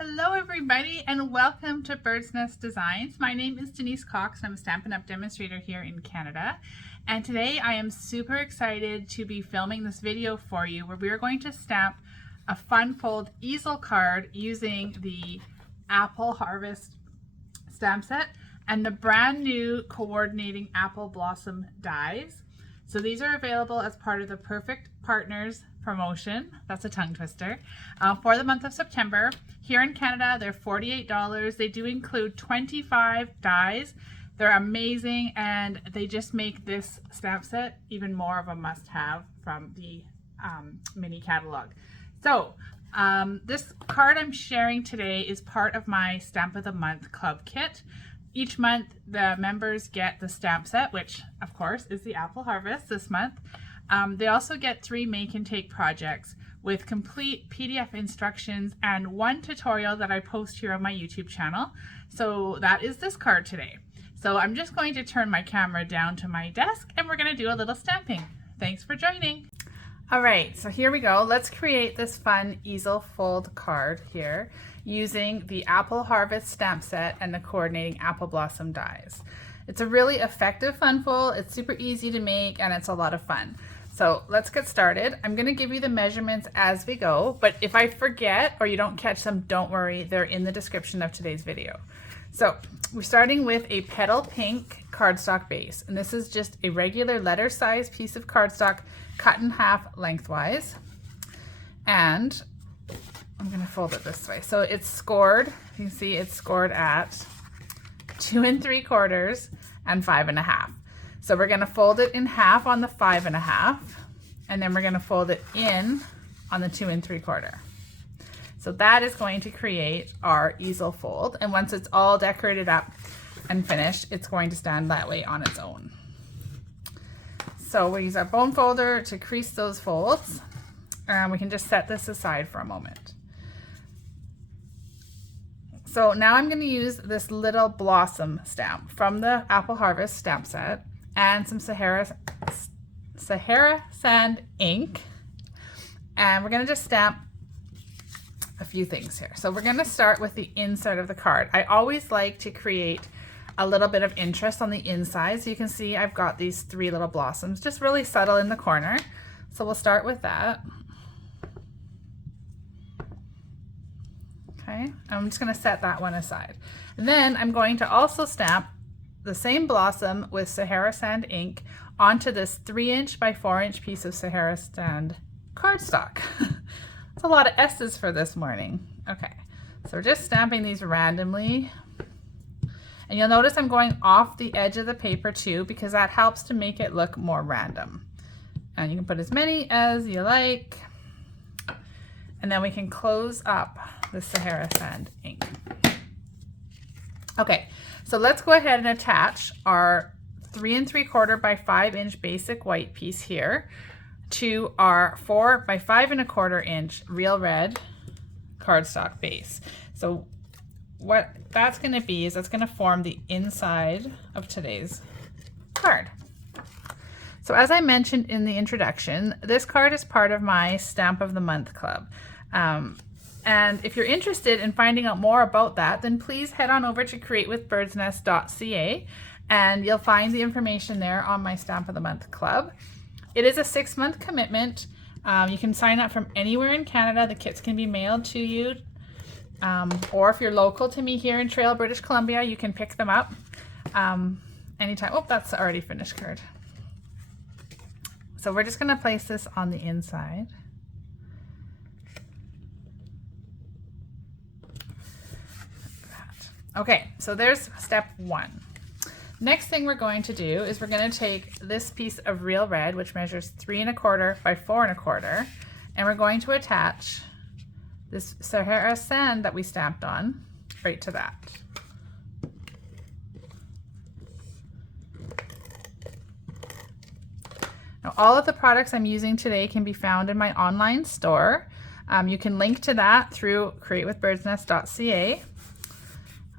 Hello everybody and welcome to Bird's Nest Designs. My name is Denise Cox. I'm a Stampin' Up! Demonstrator here in Canada. And today I am super excited to be filming this video for you where we are going to stamp a fun fold easel card using the Apple Harvest stamp set and the brand new coordinating apple blossom dies. So these are available as part of the Perfect Partners promotion. That's a tongue twister. For the month of September. Here in Canada, they're $48. They do include 25 dies. They're amazing and they just make this stamp set even more of a must-have from the mini catalog. So this card I'm sharing today is part of my Stamp of the Month Club kit. Each month the members get the stamp set, which of course is the Apple Harvest this month. They also get 3 make and take projects with complete PDF instructions and 1 tutorial that I post here on my YouTube channel. So that is this card today. So I'm just going to turn my camera down to my desk and we're going to do a little stamping. Thanks for joining. All right, so here we go. Let's create this fun easel fold card here using the Apple Harvest stamp set and the coordinating apple blossom dies. It's a really effective fun fold. It's super easy to make and it's a lot of fun. So let's get started. I'm going to give you the measurements as we go, but if I forget or you don't catch them, don't worry, they're in the description of today's video. So we're starting with a Petal Pink cardstock base, and this is just a regular letter size piece of cardstock cut in half lengthwise. And I'm going to fold it this way. So it's scored, you can see it's scored at 2 3/4 and 5 1/2. So we're going to fold it in half on the 5 1/2, and then we're going to fold it in on the 2 3/4. So that is going to create our easel fold. And once it's all decorated up and finished, it's going to stand that way on its own. So we'll use our bone folder to crease those folds. And we can just set this aside for a moment. So now I'm going to use this little blossom stamp from the Apple Harvest stamp set and some Sahara Sand ink. And we're going to just stamp a few things here. So we're going to start with the inside of the card. I always like to create a little bit of interest on the inside. So you can see I've got these 3 little blossoms just really subtle in the corner. So we'll start with that. Okay, I'm just going to set that one aside. And then I'm going to also stamp the same blossom with Sahara Sand ink onto this 3" by 4" piece of Sahara Sand cardstock. It's a lot of S's for this morning. Okay, so we're just stamping these randomly. And you'll notice I'm going off the edge of the paper too, because that helps to make it look more random. And you can put as many as you like. And then we can close up the Sahara Sand ink. Okay, so let's go ahead and attach our 3 3/4 by 5" basic white piece here to our 4 by 5 1/4" real red cardstock base. So what that's going to be is that's going to form the inside of today's card. So as I mentioned in the introduction, this card is part of my Stamp of the Month Club. And if you're interested in finding out more about that, then please head on over to createwithbirdsnest.ca and you'll find the information there on my Stamp of the Month Club. It is a 6-month commitment. You can sign up from anywhere in Canada. The kits can be mailed to you. Or if you're local to me here in Trail, British Columbia, you can pick them up anytime. Oh, that's the already finished card. So we're just going to place this on the inside. Okay, so there's step 1. Next thing we're going to do is we're going to take this piece of real red, which measures 3 1/4 by 4 1/4, and we're going to attach this Sahara Sand that we stamped on right to that. Now, all of the products I'm using today can be found in my online store. You can link to that through createwithbirdsnest.ca.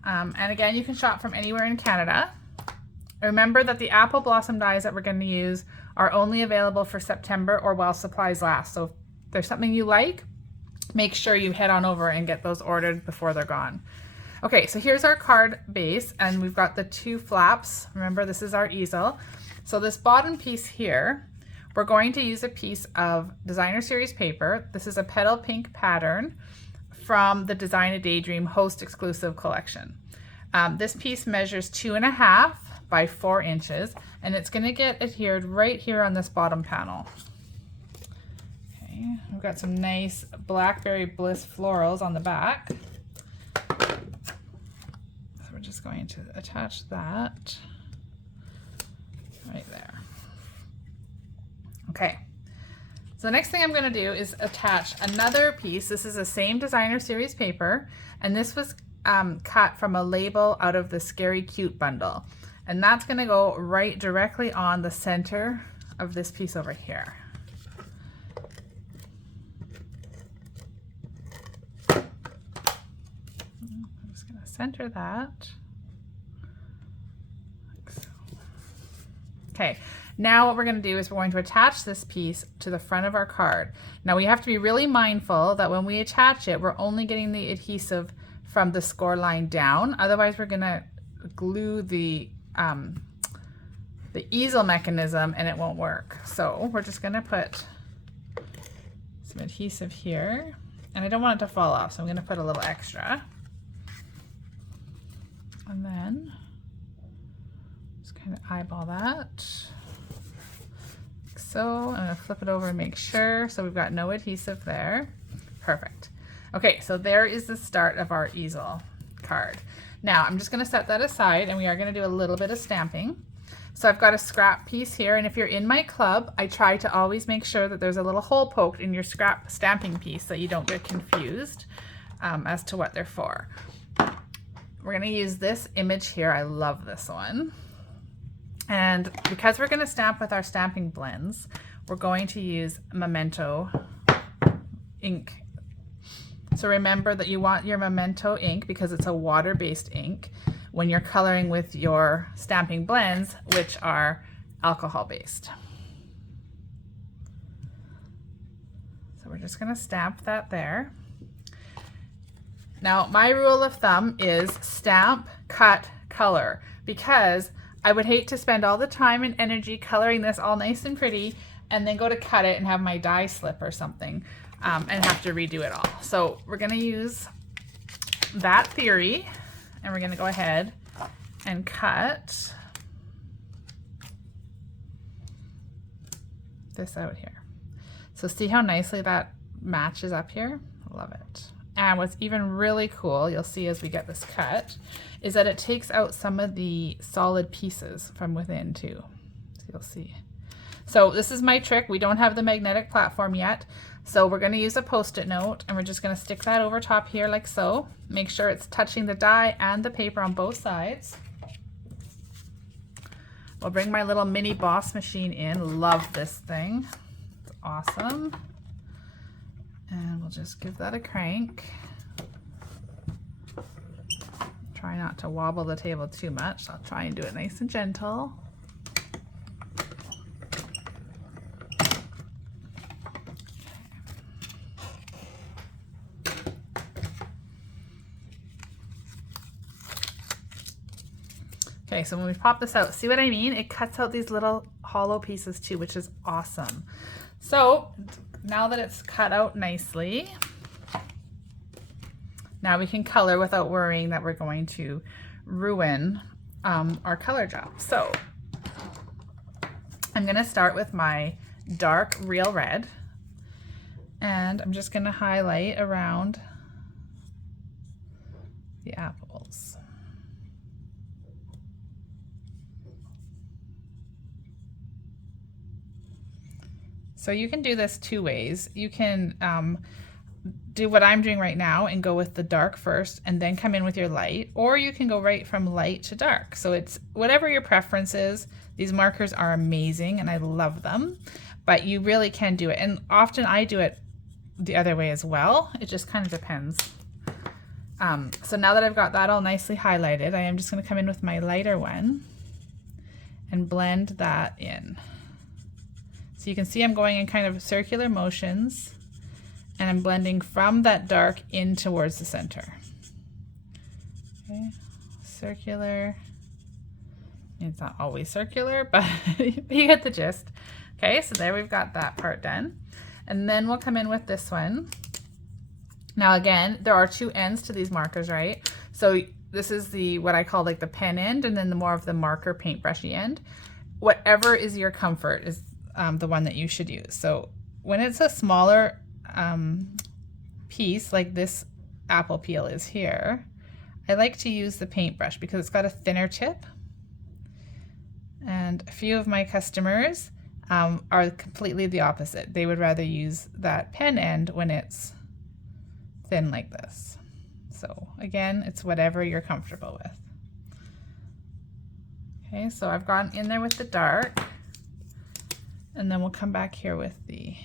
And again, you can shop from anywhere in Canada. Remember that the apple blossom dies that we're going to use are only available for September or while supplies last. So if there's something you like, make sure you head on over and get those ordered before they're gone. Okay, so here's our card base, and we've got the 2 flaps. Remember, this is our easel. So this bottom piece here, we're going to use a piece of designer series paper. This is a Petal Pink pattern from the Design a Daydream host exclusive collection. This piece measures 2.5 by 4 inches, and it's going to get adhered right here on this bottom panel. Okay, we've got some nice Blackberry Bliss florals on the back. So we're just going to attach that right there. Okay, so the next thing I'm going to do is attach another piece. This is the same designer series paper, and this was cut from a label out of the Scary Cute bundle, and that's going to go right directly on the center of this piece over here. I'm just going to center that like so. Okay, now what we're going to do is we're going to attach this piece to the front of our card. Now we have to be really mindful that when we attach it, we're only getting the adhesive from the score line down. Otherwise, we're going to glue the easel mechanism and it won't work. So we're just going to put some adhesive here, and I don't want it to fall off, so I'm going to put a little extra. And then just kind of eyeball that. Like so. I'm going to flip it over and make sure. So we've got no adhesive there. Perfect. Okay, so there is the start of our easel card. Now I'm just going to set that aside, and we are going to do a little bit of stamping. So I've got a scrap piece here, and if you're in my club, I try to always make sure that there's a little hole poked in your scrap stamping piece so you don't get confused as to what they're for. We're going to use this image here. I love this one. And because we're going to stamp with our stamping blends, we're going to use Memento ink. So remember that you want your Memento ink, because it's a water-based ink, when you're coloring with your stamping blends, which are alcohol-based. So we're just going to stamp that there. Now, my rule of thumb is stamp, cut, color, because I would hate to spend all the time and energy coloring this all nice and pretty and then go to cut it and have my die slip or something. And have to redo it all. So we're going to use that theory, and we're going to go ahead and cut this out here. So see how nicely that matches up here? I love it. And what's even really cool, you'll see as we get this cut, is that it takes out some of the solid pieces from within too. So you'll see. So this is my trick. We don't have the magnetic platform yet. So we're going to use a Post-it note, and we're just going to stick that over top here like so. Make sure it's touching the die and the paper on both sides. We'll bring my little mini boss machine in. Love this thing. It's awesome. And we'll just give that a crank. Try not to wobble the table too much. I'll try and do it nice and gentle. Okay, so when we pop this out, see what I mean? It cuts out these little hollow pieces too, which is awesome. So now that it's cut out nicely, now we can color without worrying that we're going to ruin our color job. So I'm going to start with my dark real red, and I'm just going to highlight around the apples. So you can do this 2 ways. You can do what I'm doing right now and go with the dark first and then come in with your light, or you can go right from light to dark. So it's whatever your preference is. These markers are amazing and I love them, but you really can do it. And often I do it the other way as well. It just kind of depends. So now that I've got that all nicely highlighted, I am just going to come in with my lighter one and blend that in. So you can see I'm going in kind of circular motions and I'm blending from that dark in towards the center. Okay, circular. It's not always circular, but you get the gist. Okay, so there we've got that part done. And then we'll come in with this one. Now again, there are two ends to these markers, right? So this is the, what I call like the pen end, and then the more of the marker paintbrushy end. Whatever is your comfort is the one that you should use. So when it's a smaller piece, like this apple peel is here, I like to use the paintbrush because it's got a thinner tip. And a few of my customers are completely the opposite. They would rather use that pen end when it's thin like this. So again, it's whatever you're comfortable with. Okay, so I've gone in there with the dark, and then we'll come back here with the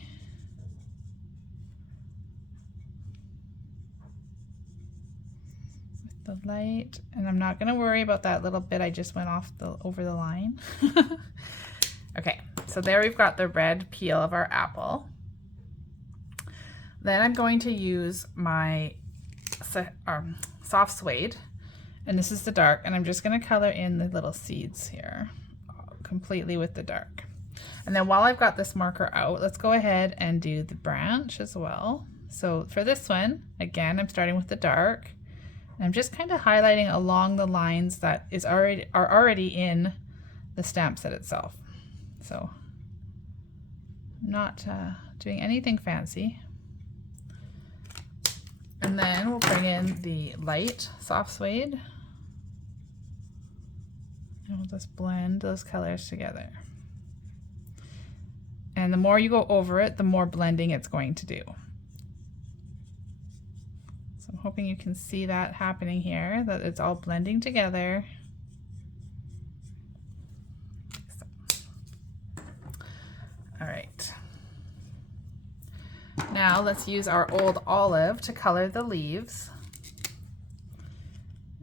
light, and I'm not going to worry about that little bit I just went off over the line. Okay, so there we've got the red peel of our apple. Then I'm going to use my soft suede, and this is the dark, and I'm just going to color in the little seeds here completely with the dark. And then while I've got this marker out, let's go ahead and do the branch as well. So for this one, again, I'm starting with the dark. I'm just kind of highlighting along the lines that are already in the stamp set itself. So not doing anything fancy. And then we'll bring in the light soft suede, and we'll just blend those colors together. And the more you go over it, the more blending it's going to do. I'm hoping you can see that happening here, that it's all blending together. All right. Now let's use our old olive to color the leaves.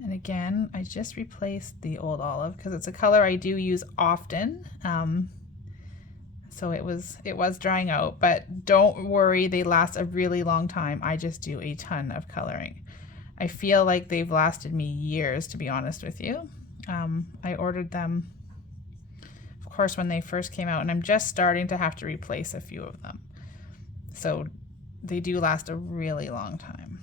And again, I just replaced the old olive because it's a color I do use often. So it was drying out, but don't worry, they last a really long time. I just do a ton of coloring. I feel like they've lasted me years, to be honest with you. I ordered them, of course, when they first came out, and I'm just starting to have to replace a few of them. So they do last a really long time.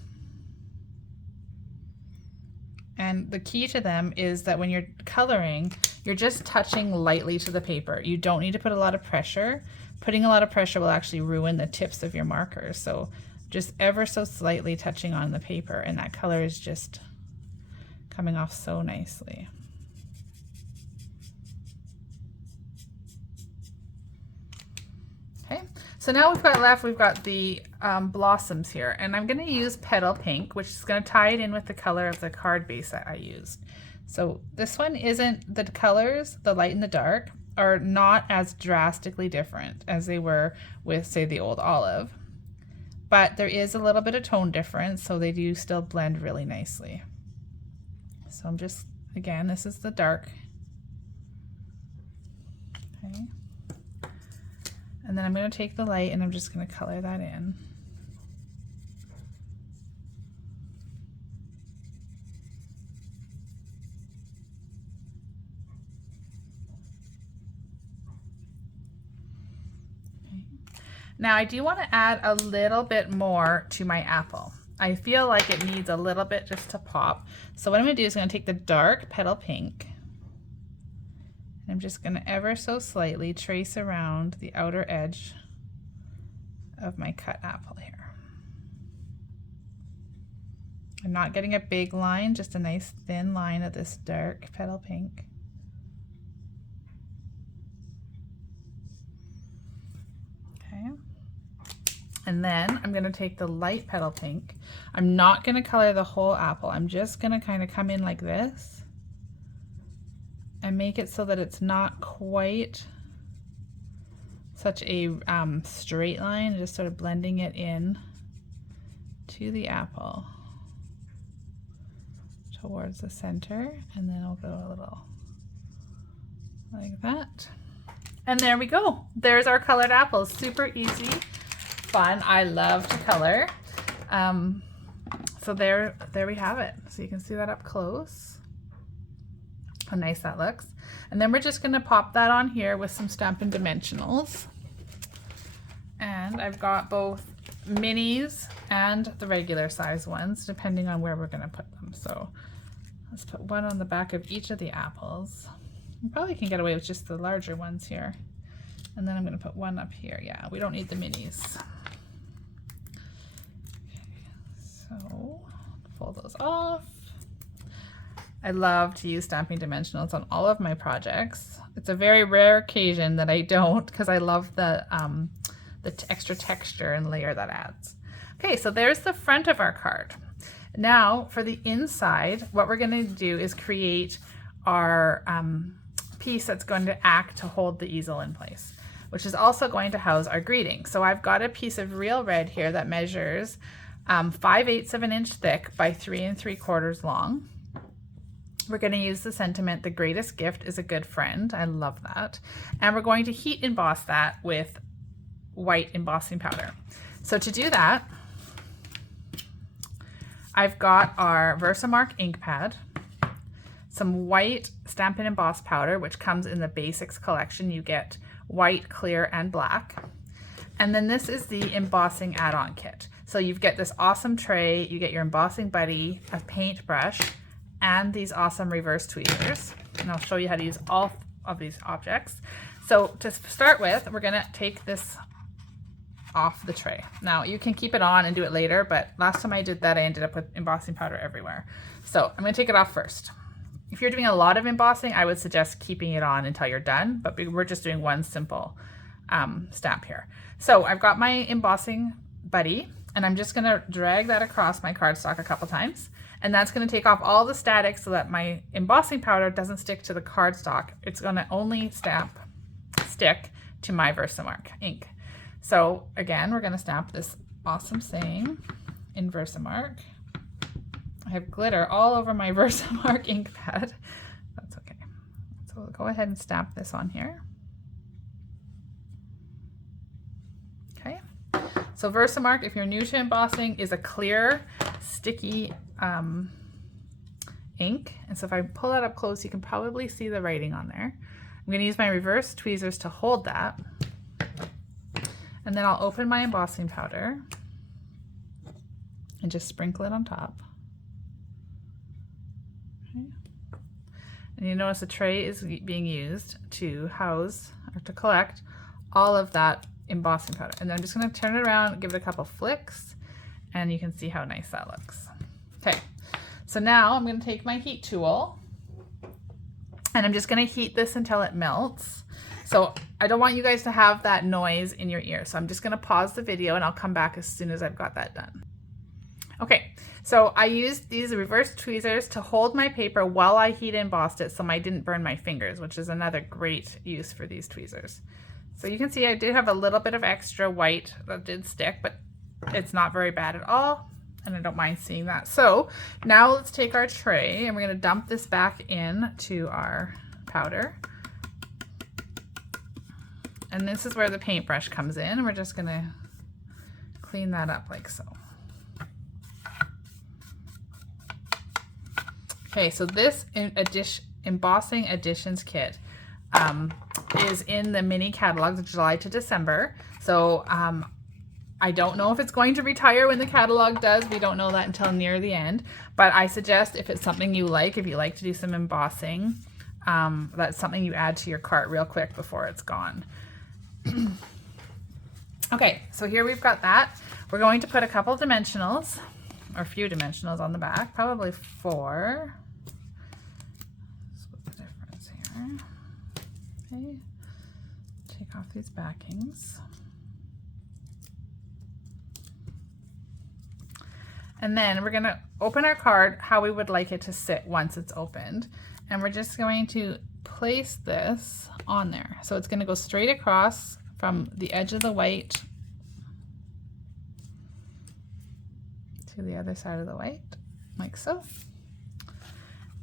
And the key to them is that when you're coloring, you're just touching lightly to the paper. You don't need to put a lot of pressure. Putting a lot of pressure will actually ruin the tips of your markers. So just ever so slightly touching on the paper, and that color is just coming off so nicely. Okay, so now we've got the blossoms here, and I'm going to use Petal Pink, which is going to tie it in with the color of the card base that I used. So this one isn't, the colors, the light and the dark, are not as drastically different as they were with, say, the old olive, but there is a little bit of tone difference, so they do still blend really nicely. So I'm just, again, this is the dark. Okay. And then I'm going to take the light and I'm just going to color that in. Now I do want to add a little bit more to my apple. I feel like it needs a little bit just to pop. So what I'm going to do is I'm going to take the dark Petal Pink, and I'm just going to ever so slightly trace around the outer edge of my cut apple here. I'm not getting a big line, just a nice thin line of this dark Petal Pink. Okay. And then I'm going to take the light Petal Pink. I'm not going to color the whole apple. I'm just going to kind of come in like this and make it so that it's not quite such a straight line, just sort of blending it in to the apple towards the center, and then I'll go a little like that. And there we go. There's our colored apples. Super easy. fun. I love to color. So there we have it. So you can see that up close. How nice that looks. And then we're just going to pop that on here with some Stampin' Dimensionals. And I've got both minis and the regular size ones, depending on where we're going to put them. So let's put one on the back of each of the apples. You probably can get away with just the larger ones here. And then I'm going to put one up here. Yeah, we don't need the minis. Okay, so fold those off. I love to use Stampin' Dimensionals on all of my projects. It's a very rare occasion that I don't, because I love the extra texture and layer that adds. Okay, so there's the front of our card. Now for the inside, what we're going to do is create our piece that's going to act to hold the easel in place, which is also going to house our greeting. So I've got a piece of real red here that measures 5/8 of an inch thick by 3 3/4 long. We're going to use the sentiment, the greatest gift is a good friend. I love that. And we're going to heat emboss that with white embossing powder. So to do that, I've got our Versamark ink pad, some white Stampin' Emboss powder, which comes in the Basics collection. You get white, clear, and black. And then this is the embossing add-on kit. So you get this awesome tray, you get your embossing buddy, a paintbrush, and these awesome reverse tweezers. And I'll show you how to use all of these objects. So to start with, we're gonna take this off the tray. Now you can keep it on and do it later, but last time I did that, I ended up with embossing powder everywhere. So I'm gonna take it off first. If you're doing a lot of embossing, I would suggest keeping it on until you're done, but we're just doing one simple stamp here. So I've got my embossing buddy, and I'm just gonna drag that across my cardstock a couple times. And that's going to take off all the static so that my embossing powder doesn't stick to the cardstock. It's going to only stick to my Versamark ink. So again, we're going to stamp this awesome saying in Versamark. I have glitter all over my Versamark ink pad. That's okay. So we'll go ahead and stamp this on here. Okay. So Versamark, if you're new to embossing, is a clear, sticky ink. And so if I pull that up close, you can probably see the writing on there. I'm going to use my reverse tweezers to hold that. And then I'll open my embossing powder and just sprinkle it on top. Okay. And you notice the tray is being used to house or to collect all of that embossing powder. And then I'm just going to turn it around, give it a couple flicks, and you can see how nice that looks. Okay, so now I'm going to take my heat tool and I'm just going to heat this until it melts. So I don't want you guys to have that noise in your ear. So I'm just going to pause the video and I'll come back as soon as I've got that done. Okay, so I used these reverse tweezers to hold my paper while I heat embossed it so I didn't burn my fingers, which is another great use for these tweezers. So you can see I did have a little bit of extra white that did stick, but it's not very bad at all. And I don't mind seeing that. So now let's take our tray and we're going to dump this back in to our powder. And this is where the paintbrush comes in. We're just going to clean that up like so. Okay, so this embossing additions kit is in the mini catalogs of July to December. So I don't know if it's going to retire when the catalog does. We don't know that until near the end. But I suggest if it's something you like, if you like to do some embossing, that's something you add to your cart real quick before it's gone. Okay, so here we've got that. We're going to put a couple dimensionals, or a few dimensionals on the back, probably 4. Split the difference here. Okay, take off these backings. And then we're going to open our card how we would like it to sit once it's opened. And we're just going to place this on there. So it's going to go straight across from the edge of the white to the other side of the white, like so.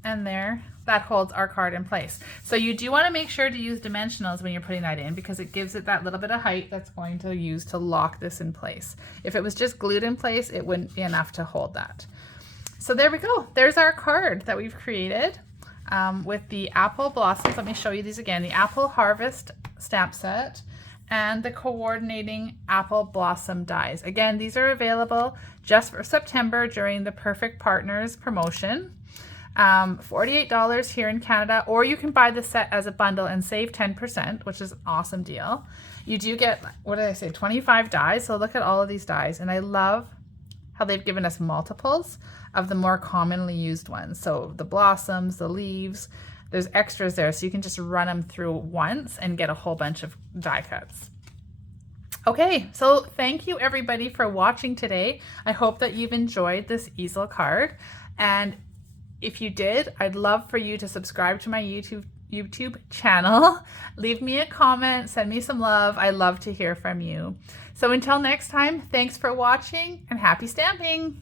and there. That holds our card in place. So you do want to make sure to use dimensionals when you're putting that in, because it gives it that little bit of height that's going to use to lock this in place. If it was just glued in place, it wouldn't be enough to hold that. So there we go. There's our card that we've created with the apple blossoms. Let me show you these again. The apple harvest stamp set and the coordinating apple blossom dies. Again, these are available just for September during the Perfect Partners promotion. $48 here in Canada, or you can buy the set as a bundle and save 10%, which is an awesome deal. You do get, what did I say, 25 dies. So look at all of these dies, and I love how they've given us multiples of the more commonly used ones. So the blossoms, the leaves, there's extras there, so you can just run them through once and get a whole bunch of die cuts. Okay, so thank you everybody for watching today. I hope that you've enjoyed this easel card, and if you did, I'd love for you to subscribe to my YouTube channel. Leave me a comment, send me some love. I love to hear from you. So until next time, thanks for watching and happy stamping.